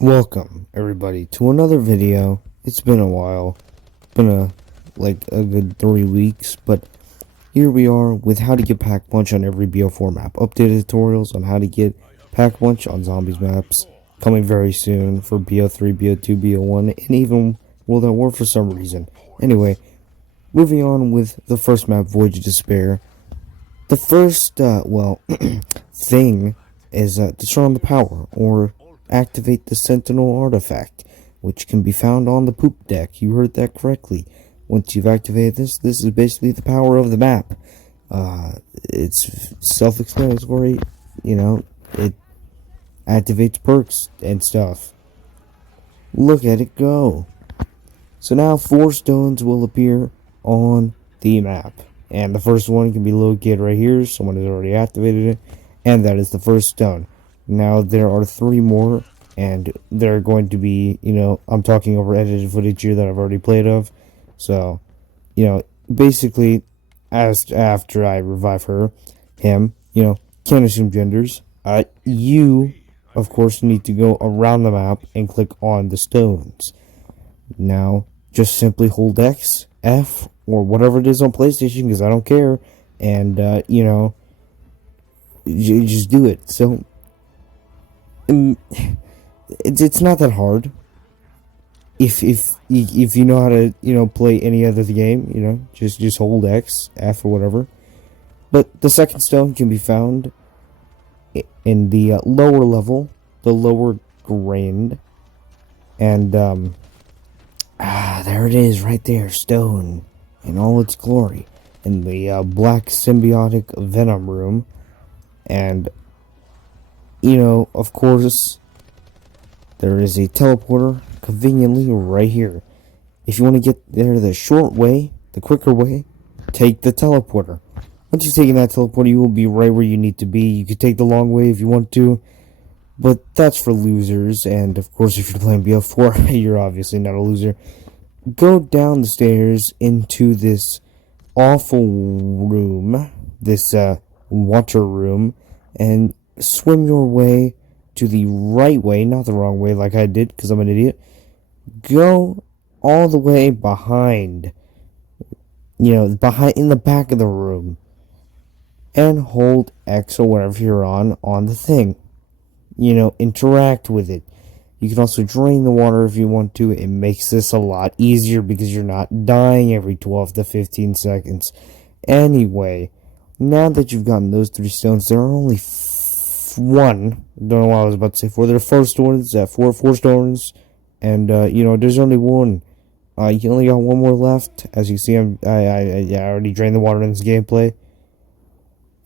Welcome everybody to another video. It's been a while. It's been a good 3 weeks, but here we are with how to get pack punch on every bo4 map. Updated tutorials on how to get pack punch on zombies maps coming very soon for bo3, bo2, bo1, and even World at War for some reason. Anyway, moving on with the first map, Voyage of Despair. The first thing is to turn on the power or activate the Sentinel artifact, which can be found on the poop deck. You heard that correctly. Once you've activated this is basically the power of the map. It's self-explanatory, it activates perks and stuff. Look at it go. So now 4 stones will appear on the map. And the first one can be located right here. Someone has already activated it. And that is the first stone. Now there are 3 more. And they're going to be, I'm talking over edited footage here that I've already played of. So, basically, after I revive him, can't assume genders. You, of course, need to go around the map and click on the stones. Now, just simply hold X, F, or whatever it is on PlayStation, because I don't care, and, you just do it. So, it's not that hard. If you know how to, play any other game, just hold X, F, or whatever. But the second stone can be found in the lower level, the lower grand, and, there it is, right there, stone, in all its glory, in the black symbiotic venom room. And, of course, there is a teleporter conveniently right here. If you want to get there the short way, the quicker way, take the teleporter. Once you've taken that teleporter, you will be right where you need to be. You could take the long way if you want to, but that's for losers. And of course, if you're playing bo4, you're obviously not a loser. Go down the stairs into this awful room, this water room, and swim your way to the right way, not the wrong way like I did because I'm an idiot. Go all the way behind, in the back of the room, and hold X or whatever you're on the thing. Interact with it. You can also drain the water if you want to. It makes this a lot easier because you're not dying every 12 to 15 seconds. Anyway, now that you've gotten those 3 stones, there are only 1. Don't know why I was about to say 4. There are 4 stones, 4 stones, and there's only 1. You only got 1 more left. As you see, I already drained the water in this gameplay.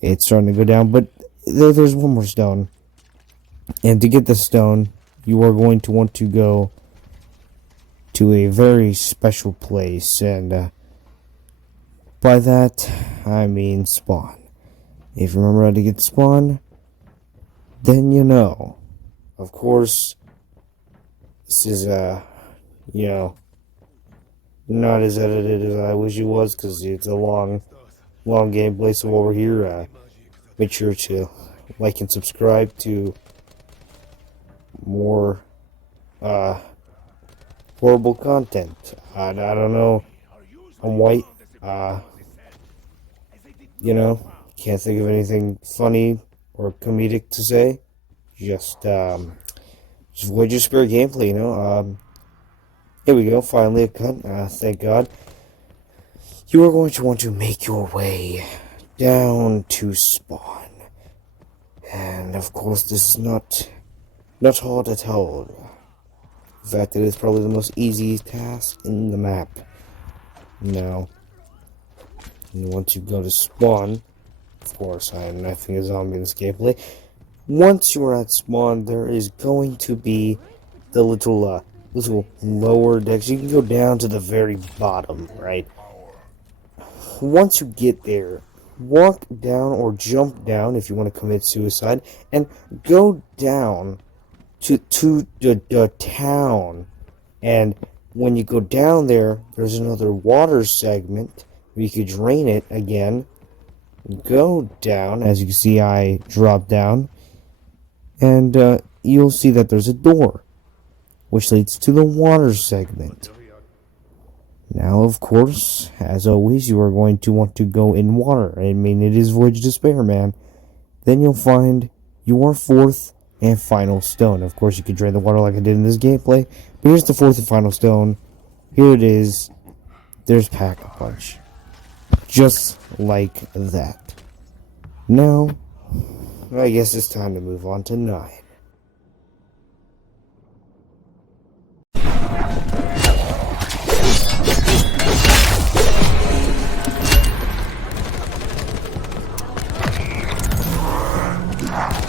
It's starting to go down, but there's 1 more stone. And to get the stone, you are going to want to go to a very special place, and by that I mean spawn. If you remember how to get spawn, then you know. Of course, this is not as edited as I wish it was, because it's a long gameplay. So while we're here, make sure to like and subscribe to more horrible content. I don't know. I'm white. Can't think of anything funny or comedic to say. Just Voyage of Despair gameplay. Here we go. Finally a cut. Thank God. You are going to want to make your way down to spawn, and of course, this is not hard at all. In fact, it is probably the most easy task in the map. Now, once you go to spawn, of course, I am nothing a zombie in this gameplay. Once you are at spawn, there is going to be the little lower decks. You can go down to the very bottom, right? Once you get there, walk down or jump down if you want to commit suicide, and go down to the town. And when you go down there's another water segment where you could drain it again. Go down. As you can see, I dropped down, and you'll see that there's a door. which leads to the water segment. Now, of course, as always, you are going to want to go in water. I mean, it is Voyage to Despair, man. Then you'll find your fourth and final stone. Of course, you can drain the water like I did in this gameplay, but here's the fourth and final stone. Here it is. There's Pack-a-Punch. Just like that. Now, I guess it's time to move on to 9.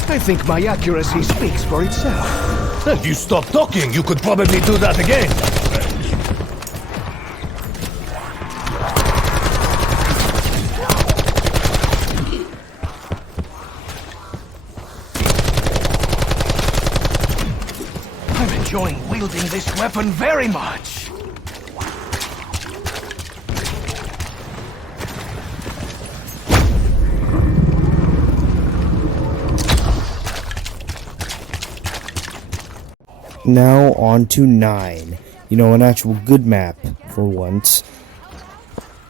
I think my accuracy speaks for itself. If you stop talking, you could probably do that again. I'm enjoying wielding this weapon very much. Now on to 9. You know, an actual good map for once.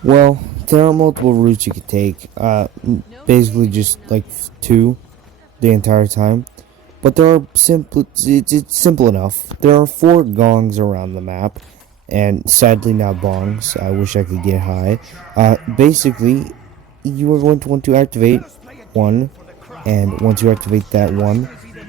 Well, there are multiple routes you could take. Basically just like 2 the entire time. But there are it's simple enough. There are 4 gongs around the map. And sadly not bongs. I wish I could get high. Basically, you are going to want to activate one. And once you activate that one,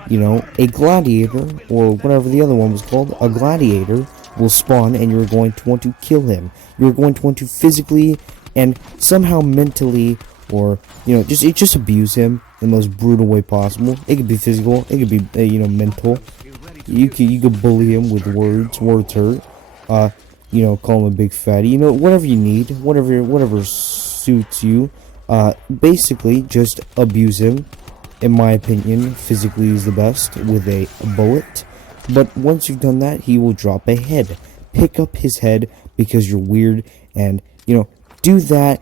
you know, a gladiator, or whatever the other one was called, a gladiator will spawn, and you're going to want to kill him. You're going to want to physically and somehow mentally, or, you know, just abuse him in the most brutal way possible. It could be physical, it could be, you know, mental. You could bully him with words hurt. You know, call him a big fatty. You know, whatever you need, whatever suits you. Basically, just abuse him. In my opinion, physically is the best with a bullet. But once you've done that, he will drop a head. Pick up his head because you're weird, and, you know, do that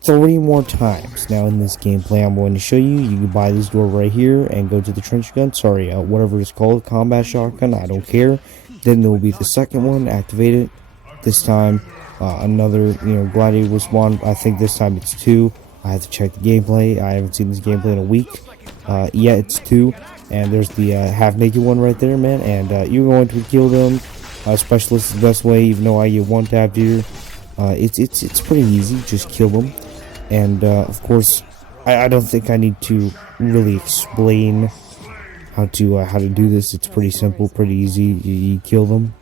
3 more times. Now, in this gameplay, I'm going to show you. You can buy this door right here and go to the trench gun. Sorry, whatever it's called, combat shotgun. I don't care. Then there will be the second one. Activate it. This time, another, you know, gladiator will spawn. I think this time it's 2. I have to check the gameplay. I haven't seen this gameplay in a week. Yeah, it's 2. And there's the half-naked one right there, man. And you're going to kill them. Specialist is the best way, even though I get 1 tap here. It's pretty easy. Just kill them. And, of course, I don't think I need to really explain how to do this. It's pretty simple, pretty easy. You kill them.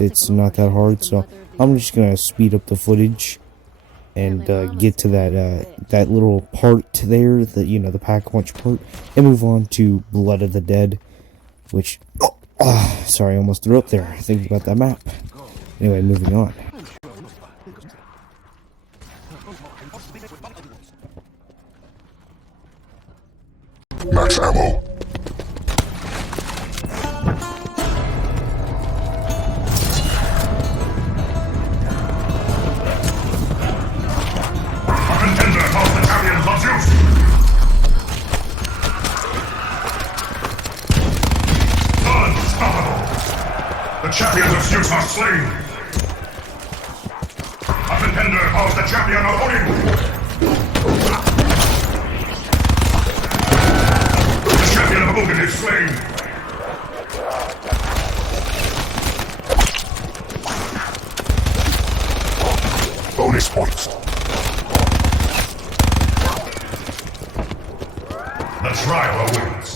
It's not that hard. So I'm just going to speed up the footage and get to that little part there, the Pack-a-Punch part, and move on to Blood of the Dead, which, sorry, I almost threw up there thinking about that map. Anyway, moving on. Max ammo. The champions of Zeus are slain! A contender calls the champion of Odin! The champion of Odin is slain! Bonus points. The trial awaits.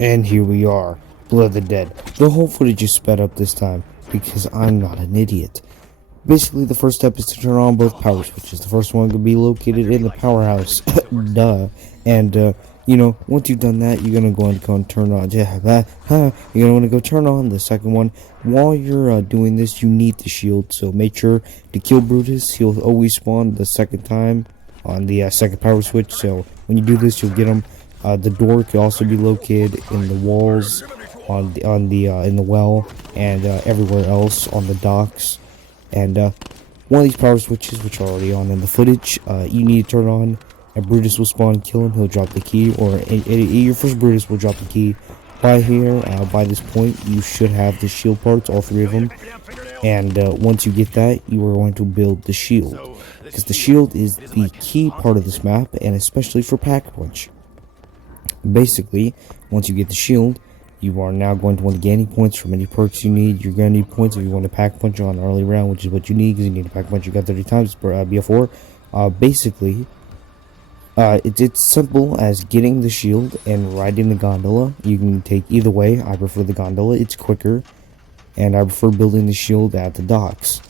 And here we are, Blood of the Dead. The whole footage is sped up this time, because I'm not an idiot. Basically, the first step is to turn on both power switches. The first one could be located in the powerhouse. Duh. And, Once you've done that, you're gonna go and turn on. You're gonna want to go turn on the second one. While you're doing this, you need the shield, so make sure to kill Brutus. He'll always spawn the second time on the second power switch. So when you do this, you'll get him. The door can also be located in the walls, in the well, and everywhere else on the docks. And one of these power switches, which are already on in the footage, you need to turn on. And Brutus will spawn, kill him, he'll drop the key, or your first Brutus will drop the key. By this point, you should have the shield parts, all three of them. And once you get that, you are going to build the shield. Because the shield is the key part of this map, and especially for Pack-a-Punch. Basically, once you get the shield, you are now going to want to get any points from any perks you need. You're going to need points if you want to Pack-a-Punch on an early round, which is what you need, because you need to Pack-a-Punch you got 30 times per bo4. Basically, it's simple as getting the shield and riding the gondola. You can take either way. I prefer the gondola, it's quicker, and I prefer building the shield at the docks,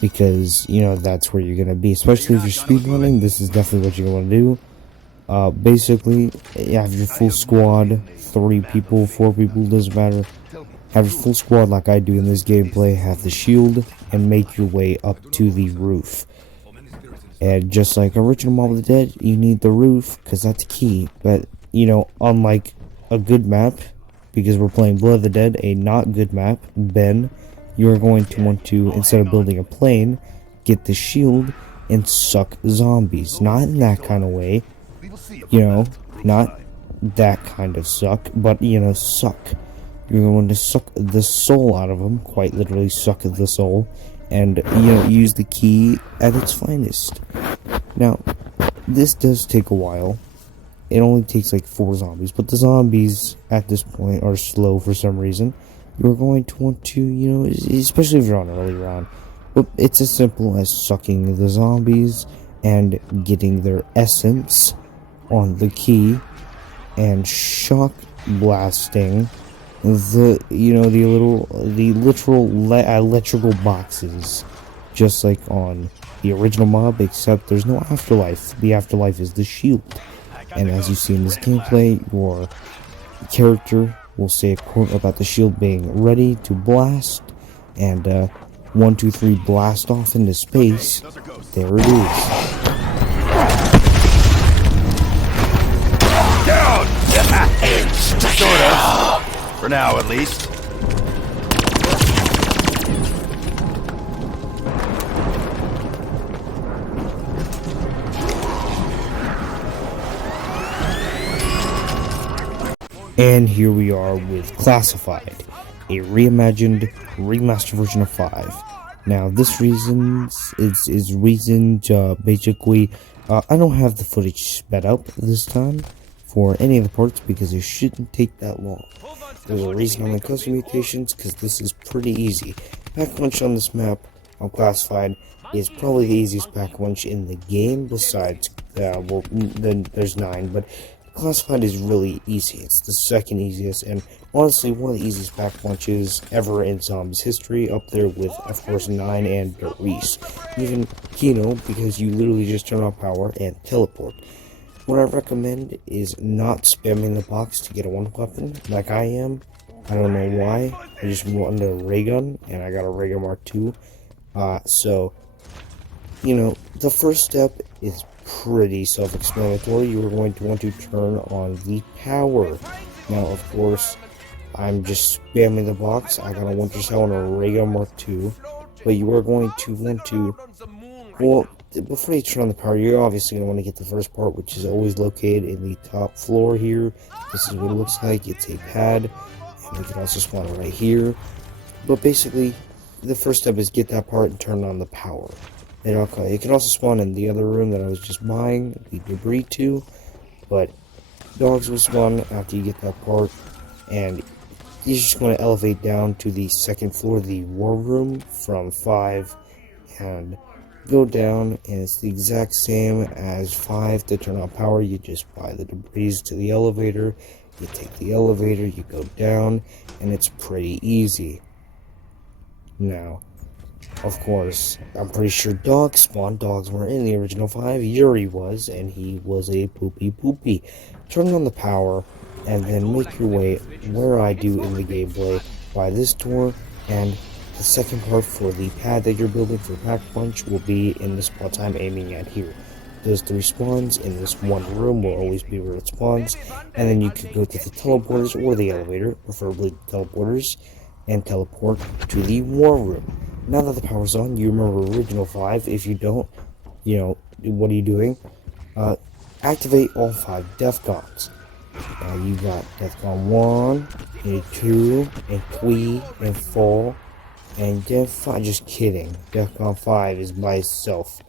because that's where you're gonna be, especially if you're speedrunning. This is definitely what you're gonna want to do. Basically, have your full squad, 3 people, 4 people, doesn't matter. Have your full squad like I do in this gameplay, have the shield, and make your way up to the roof. And just like original Mob of the Dead, you need the roof, because that's key. But, unlike a good map, because we're playing Blood of the Dead, a not good map, Ben, you're going to want to, instead of building a plane, get the shield and suck zombies. Not in that kind of way, not that kind of suck, but, suck. You're going to suck the soul out of them, quite literally suck the soul. And, use the key at its finest. Now, this does take a while. It only takes like 4 zombies, but the zombies at this point are slow for some reason. You're going to want to, especially if you're on an early round, but it's as simple as sucking the zombies and getting their essence on the key and shock blasting the literal electrical boxes, just like on the original mob, except there's no afterlife. The afterlife is the shield, and as you see in this gameplay, your character will say a quote about the shield being ready to blast, and 1, 2, 3 blast off into space. There it is. Down! Sort of. For now, at least. And here we are with Classified, a reimagined, remastered version of 5. Now, this is basically, I don't have the footage sped up this time for any of the parts, because it shouldn't take that long. There's a reason on the custom mutations, because this is pretty easy. Pack-a-Punch on this map, on Classified, is probably the easiest Pack-a-Punch in the game, besides, then there's 9, but Classified is really easy. It's the second easiest, and honestly, one of the easiest Pack-a-Punches ever in Zombies history, up there with, of course, 9 and Reese. Even Kino, because you literally just turn on power and teleport. What I recommend is not spamming the box to get a one weapon, like I am. I don't know why. I just wanted a ray gun, and I got a ray gun Mark II. So, the first step is pretty self-explanatory. You are going to want to turn on the power. Now, of course, I'm just spamming the box. I got a Winter Cell and a ray gun Mark II. But you are going to want to, well, before you turn on the power, you're obviously going to want to get the first part, which is always located in the top floor here. This is what it looks like. It's a pad, and you can also spawn it right here. But basically, the first step is get that part and turn on the power. And okay, it can also spawn in the other room that I was just buying the debris to, but dogs will spawn after you get that part, and you're just going to elevate down to the second floor, the war room, from 5, and go down, and it's the exact same as 5 to turn on power. You just buy the debris to the elevator, you take the elevator, you go down, and it's pretty easy. Now, of course, I'm pretty sure dogs spawn. Dogs were in the original 5. Yuri was, and he was a poopy. turn on the power, and then make your way where I do in the gameplay by this door, and the second part for the pad that you're building for Pack-a-Punch will be in the spots I'm aiming at here. There's 3 spawns in this one room, will always be where it spawns, and then you could go to the teleporters or the elevator, preferably the teleporters, and teleport to the war room. Now that the power's on, you remember original 5. If you don't, you know, what are you doing? Activate all 5 Defcons. You got Defcon 1, and 2, and 3, and 4, and Def 5. Just kidding. Defcon 5 is by itself.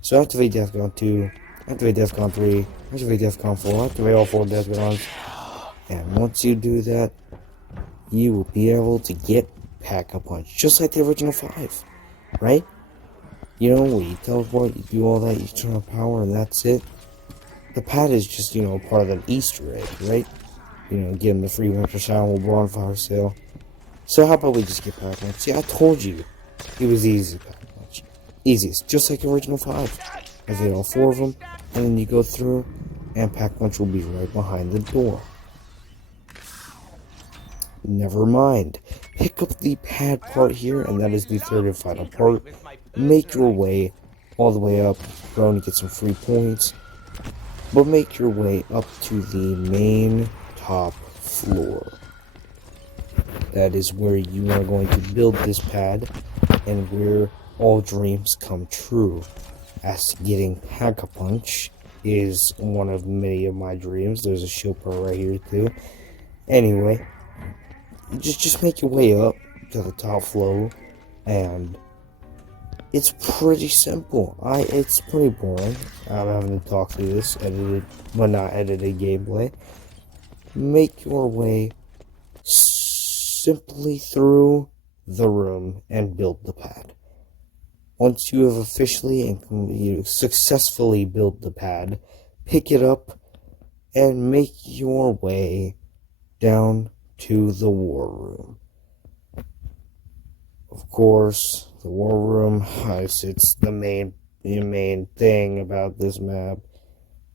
So activate Defcon 2, activate Defcon 3, activate Defcon 4, activate all 4 Defcons. And once you do that, you will be able to get Pack-a-Punch, just like the original 5, right? You know, where you teleport, you do all that, you turn on power, and that's it. The pad is just, you know, part of an Easter egg, right? You know, give them the free winter shower bonfire sale. So how about we just get Pack-a-Punch? See, I told you, it was easy, Pack-a-Punch. Easiest, just like original 5. I did all 4 of them, and then you go through, and Pack-a-Punch will be right behind the door. Never mind. Pick up the pad part here, and that is the third and final part. Make your way all the way up, grow to get some free points, but make your way up to the main top floor. That is where you are going to build this pad, and where all dreams come true. As getting Pack-a-Punch is one of many of my dreams. There's a shield part right here too. Anyway, just make your way up to the top floor, and it's pretty simple. It's pretty boring. I'm having to talk through this not edited gameplay. Make your way simply through the room and build the pad. Once you have officially and successfully built the pad, pick it up and make your way down to the war room. Of course, the war room, it's the main thing about this map.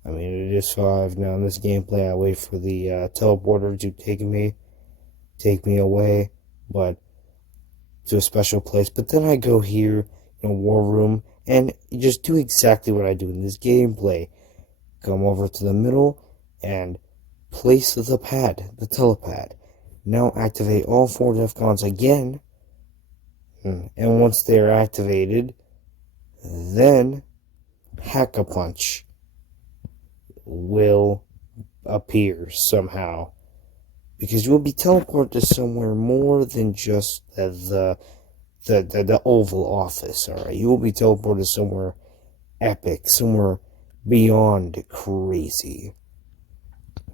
I mean, it is 5. Now in this gameplay, I wait for the teleporter to take me away, but to a special place. But then I go here in a war room and just do exactly what I do in this gameplay. Come over to the middle and place the pad, the telepad. Now activate all 4 Defcons again. And once they are activated, then Pack-a-Punch will appear somehow. Because you will be teleported to somewhere more than just the Oval Office, alright? You will be teleported somewhere epic, somewhere beyond crazy.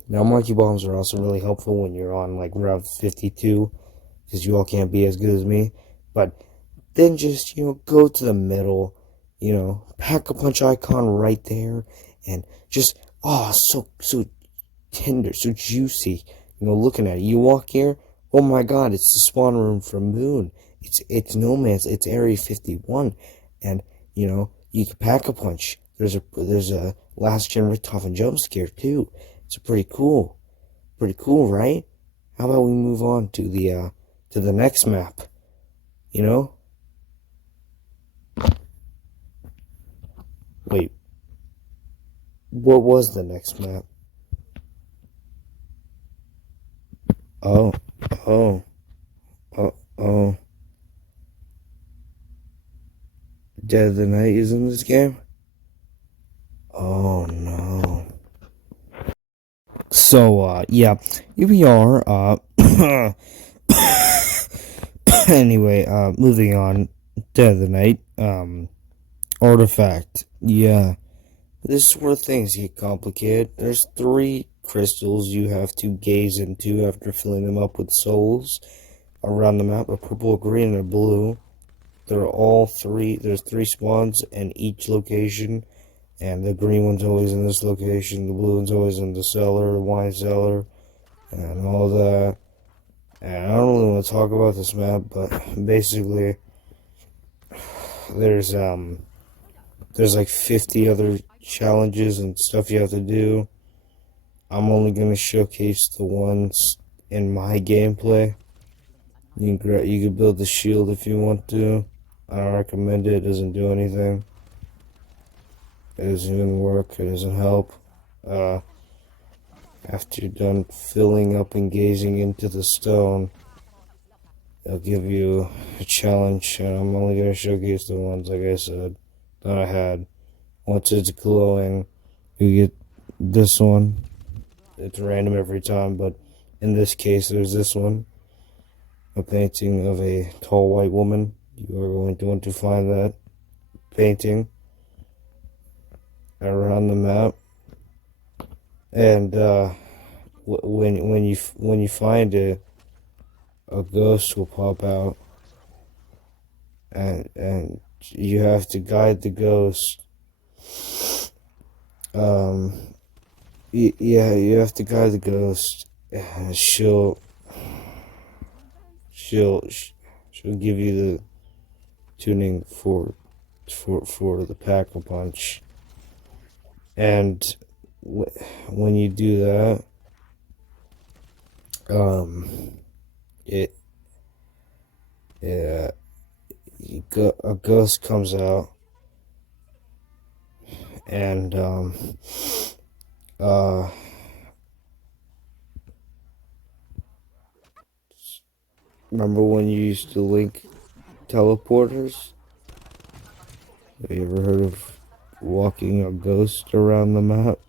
Now, monkey bombs are also really helpful when you're on, like, Route 52, because you all can't be as good as me. But then just, you know, go to the middle, you know, Pack-a-Punch icon right there, and just, so tender, so juicy, you know, looking at it. You walk here, oh my god, it's the spawn room from Moon. It's No Man's, it's Area 51, and, you know, you can Pack-a-Punch. There's a Last Gen Richtofen jump scare, too. It's pretty cool, right? How about we move on to the next map, you know? Wait, what was the next map? Oh. Dead of the Night is in this game? Oh no. So, yeah, here we are, anyway, moving on. Dead of the Night, Artifact, yeah. This is where things get complicated. There's 3 crystals you have to gaze into after filling them up with souls around the map, a purple, a green, and a blue. They're all 3, there's 3 spawns in each location, and the green one's always in this location, the blue one's always in the cellar, the wine cellar, and all that. And I don't really want to talk about this map, but basically, there's like 50 other challenges and stuff you have to do. I'm only gonna showcase the ones in my gameplay. You can build the shield if you want to. I don't recommend it. It doesn't do anything. It doesn't even work. It doesn't help. After you're done filling up and gazing into the stone, it'll give you a challenge, and I'm only gonna showcase the ones, like I said, that I had. Once it's glowing, you get this one. It's random every time, but in this case, there's this one. A painting of a tall white woman. You are going to want to find that painting around the map, and when you find it, a ghost will pop out, and you have to guide the ghost. Yeah, you have to guide the ghost. And she'll give you the tuning for the pack-a-punch. And when you do that, a ghost comes out, and remember when you used to link teleporters? Have you ever heard of walking a ghost around the map?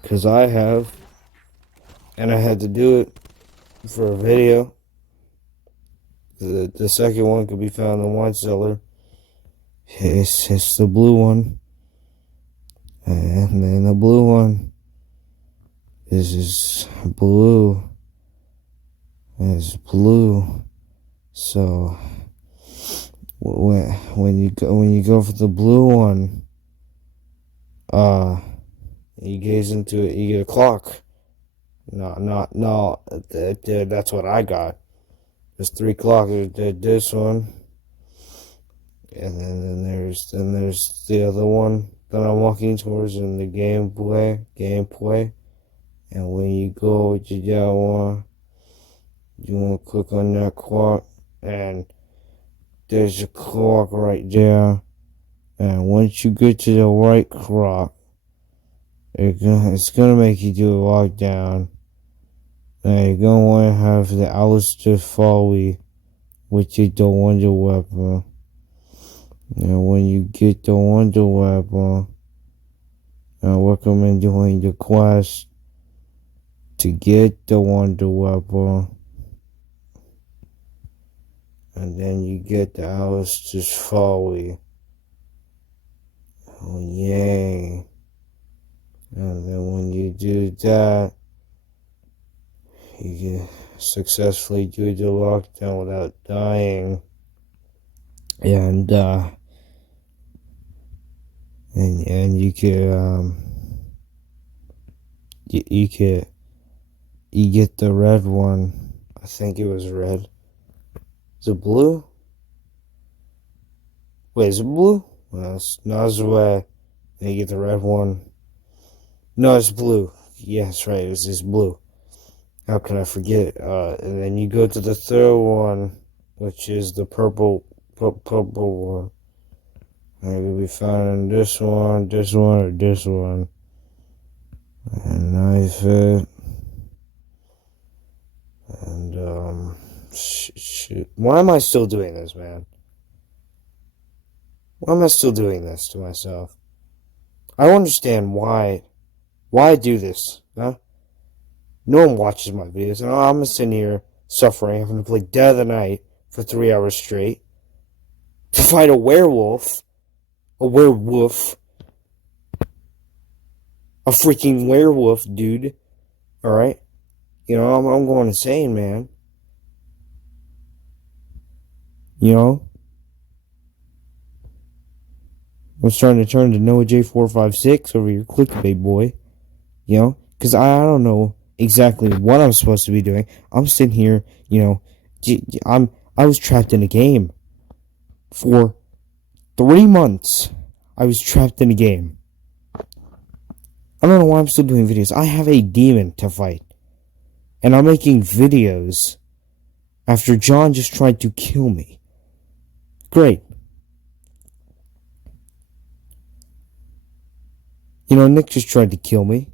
Because I have, and I had to do it for a video. The second one could be found in the wine cellar. It's the blue one. And then the blue one is blue. It's blue. So when you go for the blue one, you gaze into it, you get a clock. No, that's what I got. There's 3 clocks. There's this one, and then there's the other one that I'm walking towards in the gameplay. And when you go to that one, you want to click on that clock, and there's a clock right there. And once you get to the right clock, it's gonna make you do a lockdown. And you're gonna want to have the Alistair Foley, which is the Wonder Weapon. And when you get the Wonder Weapon, I recommend doing the quest to get the Wonder Weapon. And then you get the Alistair's Folly. Oh, yay. And then when you do that, you can successfully do the lockdown without dying. And you can you get the red one. I think it was red. Is it blue? Wait, is it blue? Well, it's red. Then you get the red one. No, it's blue. Yeah, that's right. It's blue. How can I forget? And then you go to the third one, which is the purple one. And it will be found in this one, or this one. And knife it. And, shoot. Why am I still doing this, man? Why am I still doing this to myself? I don't understand why I do this, huh? No one watches my videos, and I'm sitting here suffering, having to play Dead of the Night for 3 hours straight to fight a werewolf. A werewolf. A freaking werewolf, dude. Alright? You know, I'm going insane, man. You know? I'm starting to turn to Noah J456 over here, clickbait boy. You know? Because I don't know exactly what I'm supposed to be doing. I'm sitting here, you know, I was trapped in a game for 3 months. I was trapped in a game. I don't know why I'm still doing videos. I have a demon to fight. And I'm making videos after John just tried to kill me. Great. You know, Nick just tried to kill me.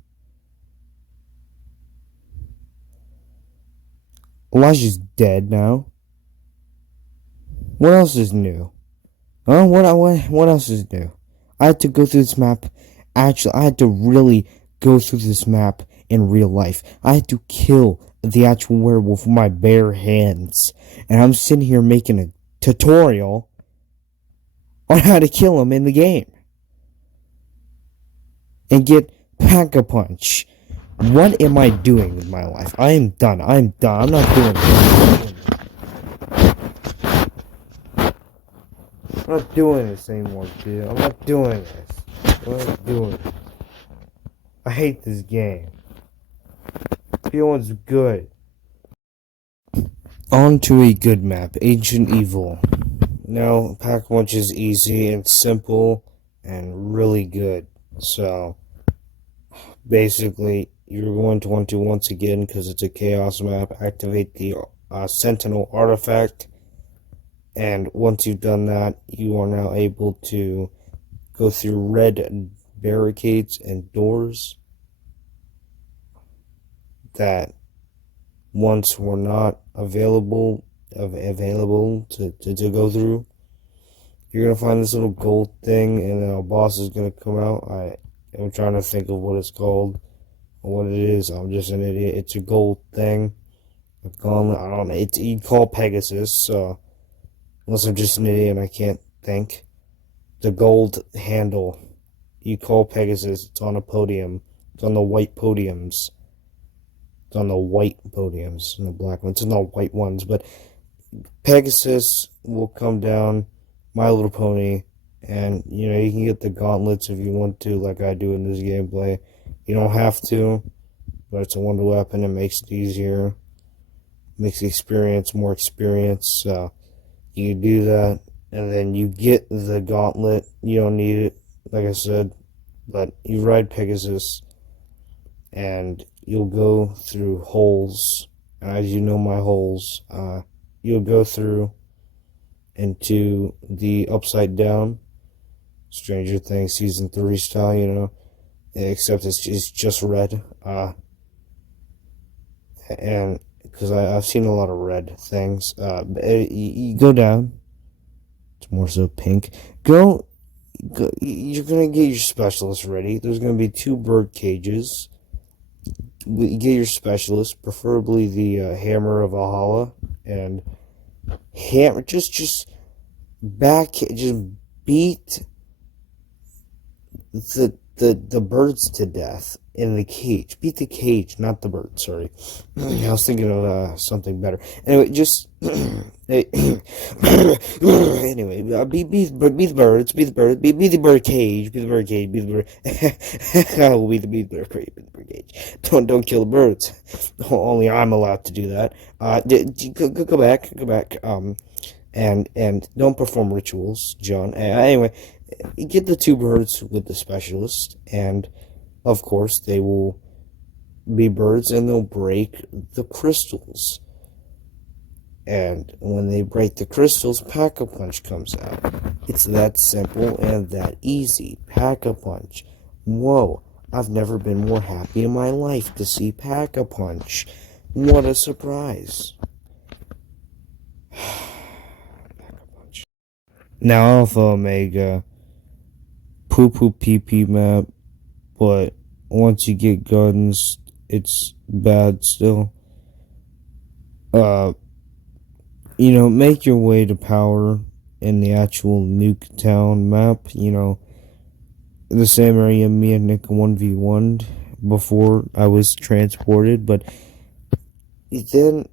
Elijah's dead now. What else is new? Huh? What else is new? I had to go through this map. Actually, I had to really go through this map in real life. I had to kill the actual werewolf with my bare hands. And I'm sitting here making a tutorial on how to kill him in the game. And get Pack-a-Punch. What am I doing with my life? I am done. I'm not doing this. I'm not doing this anymore, dude. I'm not doing this. I'm not doing it. I hate this game. Feeling's good. On to a good map, Ancient Evil. Now, Pack-a-Punch is easy and simple and really good. So, basically, you're going to want to, once again, because it's a chaos map, activate the Sentinel artifact. And once you've done that, you are now able to go through red barricades and doors that once were not available to go through. You're going to find this little gold thing, and then a boss is going to come out. I'm trying to think of what it's called, or what it is. I'm just an idiot. It's a gold thing. A gauntlet. I don't know. You'd call Pegasus, so unless I'm just an idiot and I can't think. The gold handle. You call Pegasus. It's on a podium. It's on the white podiums. It's on the white podiums and the black ones. It's not white ones, but Pegasus will come down. My Little Pony, and you know, you can get the gauntlets if you want to, like I do in this gameplay. You don't have to, but it's a wonder weapon. It makes it easier, makes the experience more experience. So you do that, and then you get the gauntlet. You don't need it, like I said, but you ride Pegasus, and you'll go through holes. As you know, my holes, you'll go through into the Upside Down, Stranger Things Season 3 style, you know, except it's just red, and because I've seen a lot of red things. You go down, it's more so pink. Go, you're gonna get your specialist ready. There's gonna be 2 bird cages. You get your specialist, preferably the Hammer of Valhalla, and hammer, just beat the birds to death in the cage. Beat the cage, not the bird. Sorry, I was thinking of something better. Anyway, just anyway, beat the birds, beat the bird cage, beat the bird cage, beat the bird. I'll beat the bird cage. Don't kill the birds. Only I'm allowed to do that. Go back. And don't perform rituals, John. Anyway, get the 2 birds with the specialist, and of course they will be birds, and they'll break the crystals. And when they break the crystals, Pack-a-Punch comes out. It's that simple and that easy. Pack-a-Punch. Whoa, I've never been more happy in my life to see Pack-a-Punch. What a surprise. Now Alpha Omega, poo pee pee map, but once you get guns, it's bad still. You know, make your way to power in the actual Nuke Town map, you know, the same area me and Nick 1v1'd before I was transported, but then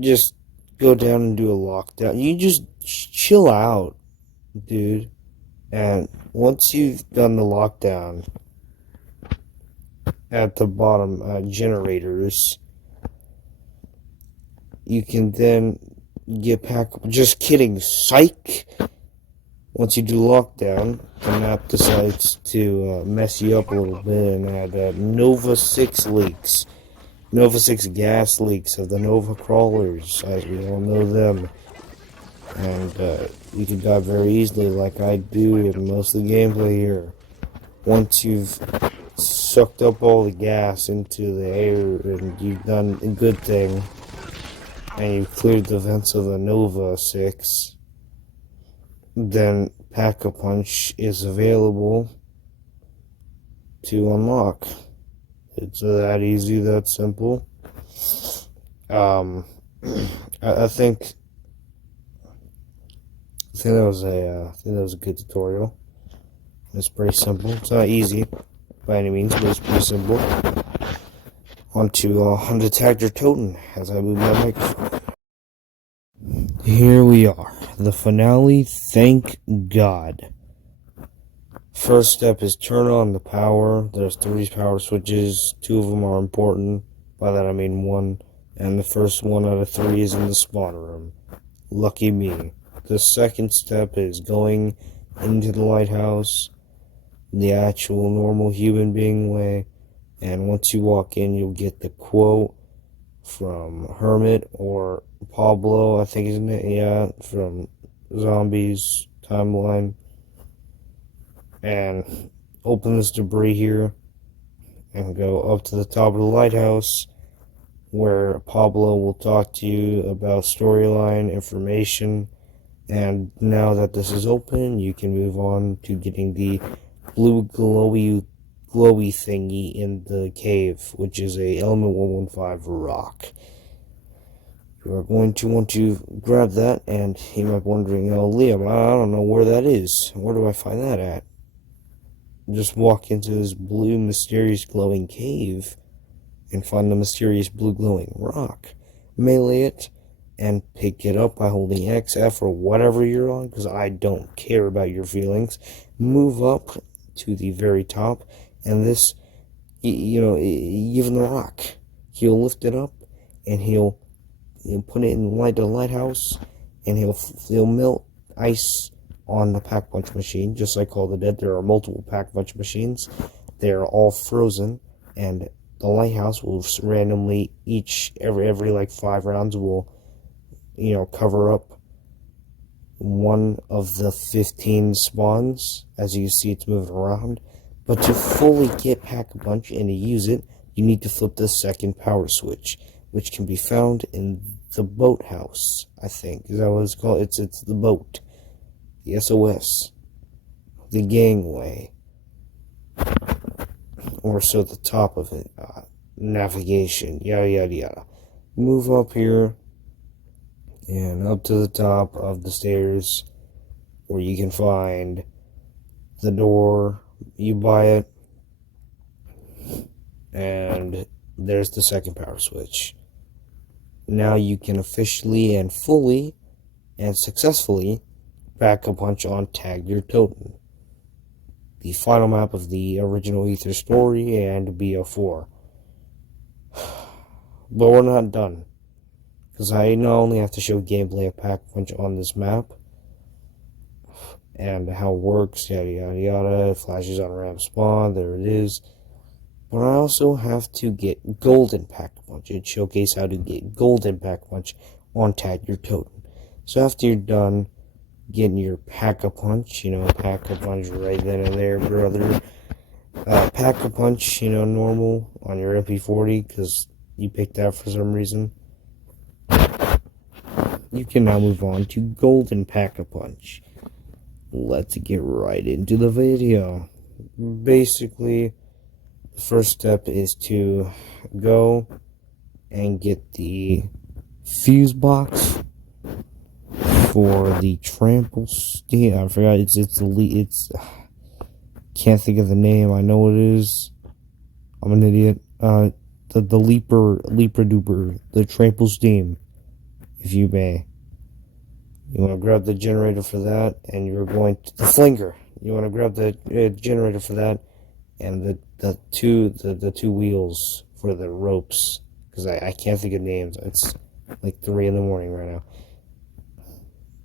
just go down and do a lockdown. You just chill out, dude. And once you've done the lockdown at the bottom generators, you can then get just kidding, psych. Once you do lockdown, the map decides to mess you up a little bit and add Nova 6 leaks. Nova 6 gas leaks of the Nova crawlers, as we all know them. And you can die very easily like I do in most of the gameplay here. Once you've sucked up all the gas into the air and you've done a good thing, and you've cleared the vents of the Nova 6, then Pack-a-Punch is available to unlock. It's that easy, that simple. I think that was a good tutorial. It's pretty simple. It's not easy by any means, but it's pretty simple. On to Tag Your Totem as I move my microphone. Here we are, the finale. Thank God. First step is turn on the power. There's 3 power switches. 2 of them are important. By that I mean 1. And the first 1 out of 3 is in the spawn room. Lucky me. The second step is going into the lighthouse, the actual normal human being way. And once you walk in, you'll get the quote from Hermit or Pablo, I think isn't it? Yeah, from Zombies Timeline. And open this debris here and go up to the top of the lighthouse where Pablo will talk to you about storyline information. And now that this is open, you can move on to getting the blue glowy thingy in the cave, which is a element 115 rock. You are going to want to grab that, and you might be wondering, oh, Liam, I don't know where that is. Where do I find that at? Just walk into this blue, mysterious, glowing cave and find the mysterious blue glowing rock. Melee it and pick it up by holding X, F, or whatever you're on, because I don't care about your feelings. Move up to the very top, and this, give him the rock. He'll lift it up, and he'll put it in the lighthouse, and he'll melt ice on the Pack-Punch machine, just like All the Dead. There are multiple Pack-Punch machines. They are all frozen, and the lighthouse will randomly, every like 5 rounds will, cover up one of the 15 spawns. As you see, it's moving around. But to fully get Pack-a-Punch and to use it, you need to flip the second power switch, which can be found in the boathouse, I think. Is that what it's called? It's the boat. The SOS. The gangway. Or so the top of it. Navigation. Yada, yada, yada. Move up here. And up to the top of the stairs, where you can find the door. You buy it. And there's the second power switch. Now you can officially and fully and successfully Pack-a-Punch on Tag Your Totem, the final map of the original Ether story and bo4. But we're not done, because I not only have to show gameplay of Pack-a-Punch on this map and how it works, yada yada yada, it flashes on ramp spawn, there it is. But I also have to get Golden Pack-a-Punch. It showcases how to get Golden Pack-a-Punch on Tag Your Totem. So after you're done getting your Pack-a-Punch, Pack-a-Punch right then and there, brother. Pack-a-Punch, normal on your MP40, because you picked that for some reason. You can now move on to Golden Pack-a-Punch. Let's get right into the video. Basically, the first step is to go and get the fuse box for the trample steam. I forgot can't think of the name. I know it is. I'm an idiot. The leaper duper, the trample steam, if you may. You want to grab the generator for that, and you're going to the flinger. You want to grab the generator for that, and the two wheels for the ropes, because I can't think of names. It's like 3 in the morning right now.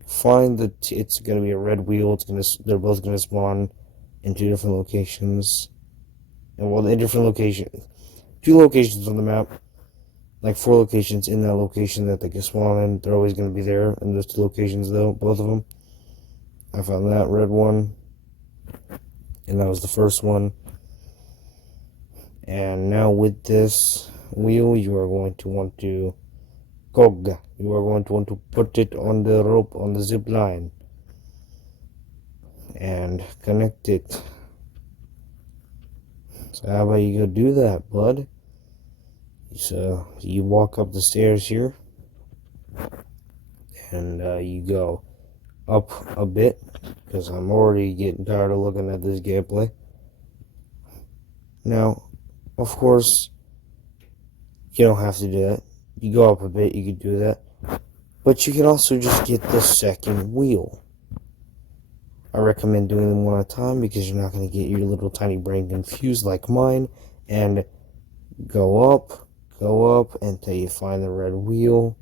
find it's gonna be a red wheel. They're both gonna spawn in two different locations. And well, in different locations, 2 locations on the map, like 4 locations in that location that they can spawn in. They're always gonna be there in those 2 locations, though, both of them. I found that red one, and that was the first one. And now with this wheel, you are going to want to cog. You are going to want to put it on the rope on the zip line and connect it. So how about you go do that, bud? So you walk up the stairs here, and you go up a bit, because I'm already getting tired of looking at this gameplay. Now, of course, you don't have to do that. You go up a bit, you can do that. But you can also just get the second wheel. I recommend doing them one at a time, because you're not going to get your little tiny brain confused like mine. And go up until you find the red wheel.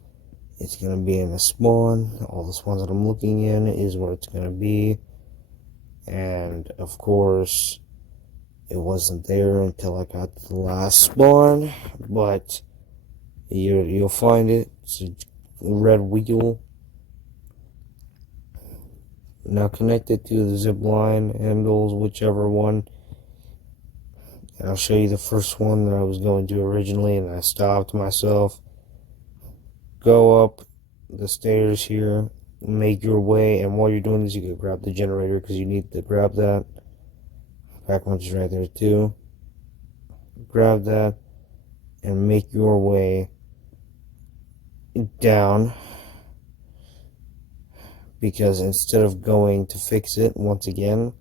It's going to be in the spawn. All the spawns that I'm looking in is where it's going to be. And, of course, it wasn't there until I got to the last spawn. But you'll find it. It's a red wheel. Now connect it to the zip line handles, whichever one. And I'll show you the first one that I was going to originally, and I stopped myself. Go up the stairs here, make your way, and while you're doing this, you can grab the generator, because you need to grab that. Pack punch is right there too. Grab that and make your way down, because instead of going to fix it once again,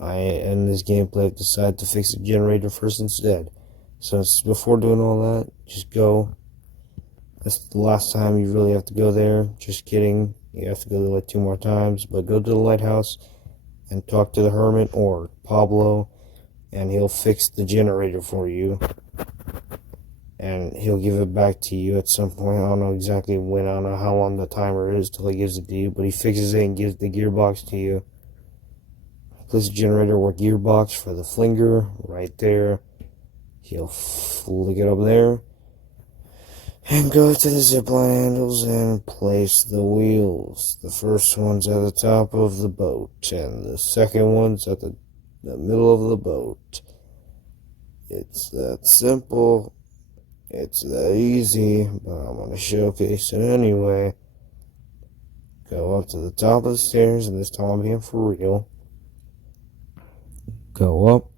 I in this gameplay have decided to fix the generator first instead. So before doing all that, just go. That's the last time you really have to go there. Just kidding. You have to go there like 2 more times, but go to the lighthouse and talk to the hermit or Pablo, and he'll fix the generator for you. And he'll give it back to you at some point. I don't know exactly when. I don't know how long the timer is till he gives it to you, but he fixes it and gives the gearbox to you. Place the generator or gearbox for the flinger right there. He'll flick it up there. And go to the zipline handles and place the wheels. The first one's at the top of the boat, and the second one's at the middle of the boat. It's that simple. It's that easy, but I'm going to showcase it anyway. Go up to the top of the stairs, and this time I'm being for real. Go up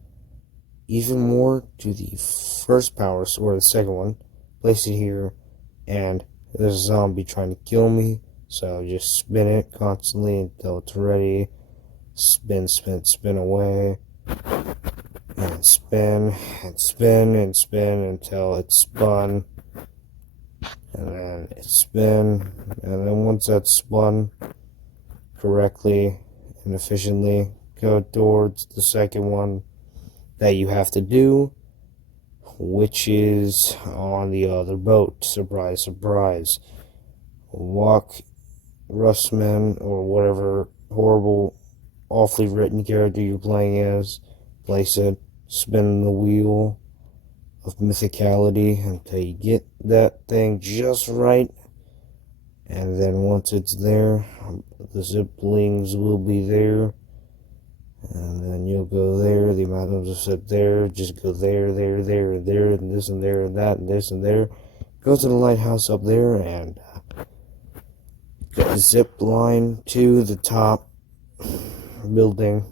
even more to the first power source, or the second one. Place it here, and there's a zombie trying to kill me, so just spin it constantly until it's ready. Spin, spin, spin away, and spin, and spin, and spin until it's spun, and then it's spin, and then once that's spun correctly and efficiently, go towards the second one that you have to do, which is on the other boat. Surprise, surprise. Walk Russman, or whatever horrible, awfully written character you're playing as. Place it, spin the wheel of mythicality until you get that thing just right. And then once it's there, the ziplings will be there. And then you'll go there, the amount of sit there, just go there, there, there, and there, and this, and there, and that, and this, and there. Go to the lighthouse up there, and zip line to the top building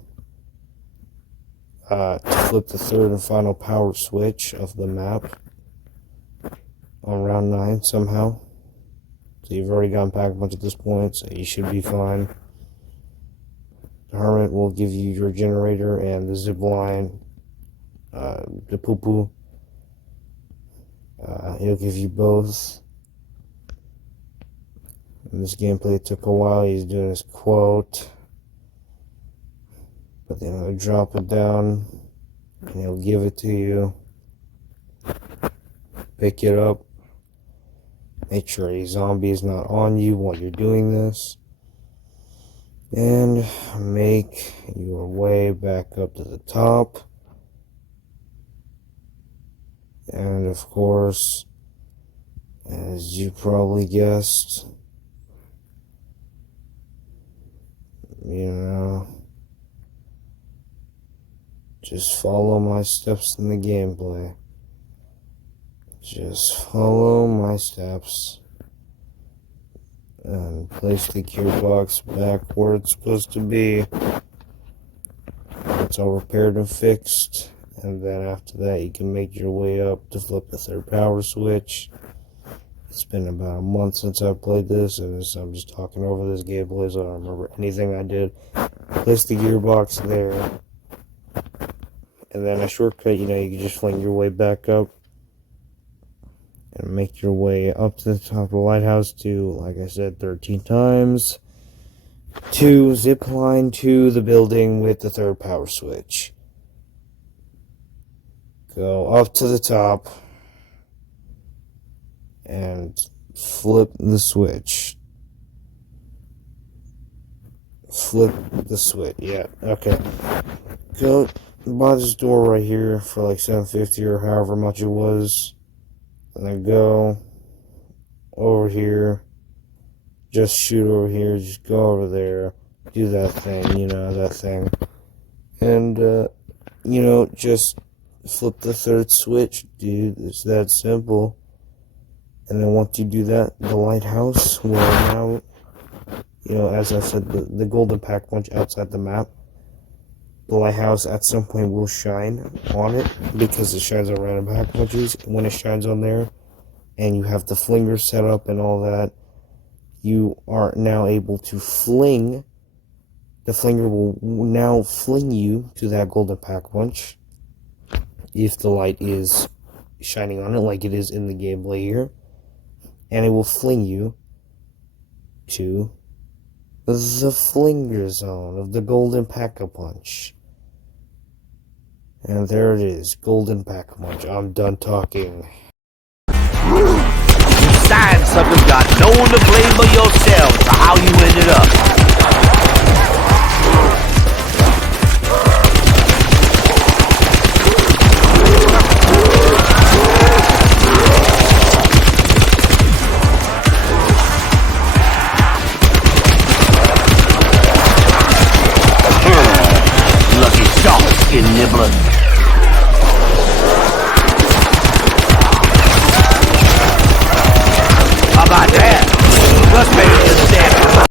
to flip the third and final power switch of the map on round 9 somehow. So you've already gotten pack a bunch at this point, so you should be fine. The hermit will give you your generator and the zip line, the poo-poo. He'll give you both. In this gameplay took a while. He's doing his quote. But then he'll drop it down and he'll give it to you. Pick it up. Make sure a zombie is not on you while you're doing this. And make your way back up to the top. And of course, as you probably guessed, just follow my steps in the gameplay. Just follow my steps. And place the gearbox back where it's supposed to be. It's all repaired and fixed. And then after that, you can make your way up to flip the third power switch. It's been about a month since I played this, and I'm just talking over this gameplay, so I don't remember anything I did. Place the gearbox there. And then a shortcut, you can just fling your way back up. And make your way up to the top of the lighthouse to, like I said, 13 times. To zip line to the building with the third power switch. Go up to the top. And flip the switch. Flip the switch, yeah, okay. Go by this door right here for like $7.50 or however much it was. And then go over here, just shoot over here, just go over there, do that thing, that thing. And, just flip the third switch, dude, it's that simple. And then once you do that, the lighthouse will now, as I said, the golden pack punch outside the map. The lighthouse at some point will shine on it because it shines on random pack punches. When it shines on there and you have the flinger set up and all that, you are now able to fling. The flinger will now fling you to that golden pack punch if the light is shining on it like it is in the gameplay here. And it will fling you to the flinger zone of the golden pack-a-punch. And there it is, golden pack-a-punch. I'm done talking. You signed something, got no one to blame but yourself for how you ended up.